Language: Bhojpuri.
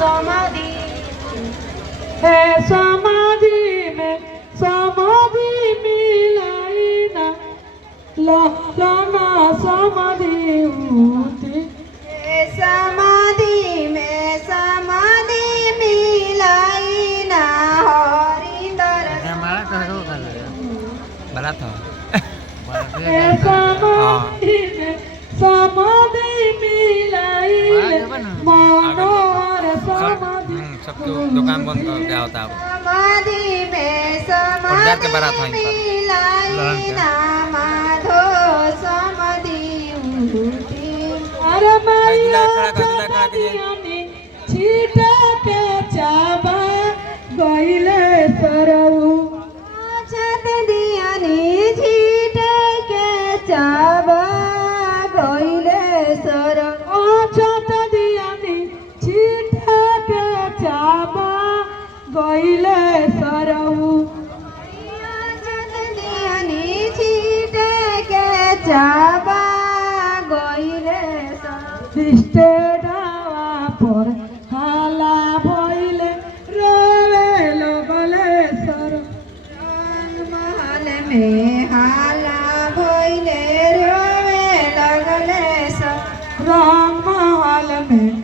समाधि है समाधि में समाधि मिलाई ना लाना समाधि होती समाधि में समाधि मिलाई ना हरिंदर बड़ा था है समाधि में समाधि मिलाई मनोहर समाधि सबके दुकान बंद कर दिया होता है समाधि में समाधि मिलाई ना माधो समाधि उठी अरे मैया दूल्हा खड़ा कीजिए। छीटा के चाबा गईले सरऊ छत दियानी छीटे के चाबा गईले सर ओ छत दियानी छीटा के चाबा गईले सरऊ छत दियानी छीटे के चाबा गईले सर दिष्टे डावा पर हाला भइले रोवे लगले सर महल में हाला भइले रोवे लगले सर राम महल में